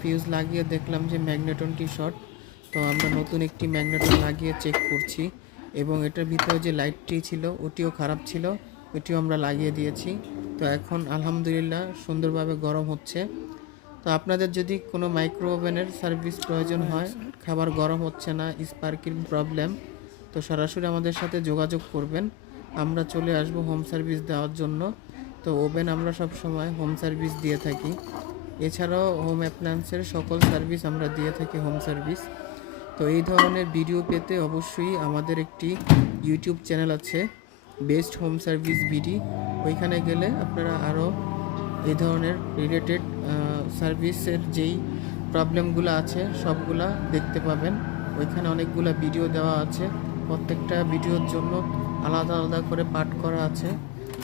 Fuse লাগিয়ে দেখলাম যে ম্যাগনেটনটি শর্ট। তো আমরা নতুন একটি ম্যাগনেটন লাগিয়ে চেক করছি এবং এটার ভিতরে যে লাইটটি ছিল ওটিও খারাপ ছিল, ওটিও আমরা লাগিয়ে দিয়েছি। তো এখন আলহামদুলিল্লাহ সুন্দরভাবে গরম হচ্ছে। তো আপনাদের যদি কোনো মাইক্রো ওভেনের সার্ভিস প্রয়োজন হয়, খাবার গরম হচ্ছে না, স্পার্কিং প্রবলেম, তো সরাসরি আমাদের সাথে যোগাযোগ করবেন। আমরা চলে আসব হোম সার্ভিস দেওয়ার জন্য। তো ওভেন আমরা সব সময় হোম সার্ভিস দিয়ে থাকি। এছাড়াও হোম অ্যাপ্লায়েন্সের সকল সার্ভিস আমরা দিয়ে থাকি হোম সার্ভিস। তো এই ধরনের ভিডিও পেতে অবশ্যই আমাদের একটি ইউটিউব চ্যানেল আছে, বেস্ট হোম সার্ভিস বিডি। ওইখানে গেলে আপনারা আরও এই ধরনের রিলেটেড সার্ভিসের যেই প্রবলেমগুলো আছে সবগুলা দেখতে পাবেন। ওইখানে অনেকগুলো ভিডিও দেওয়া আছে, প্রত্যেকটা ভিডিওর জন্য আলাদা আলাদা করে পার্ট করা আছে।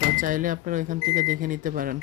তো চাইলে আপনারা ওইখান থেকে দেখে নিতে পারেন।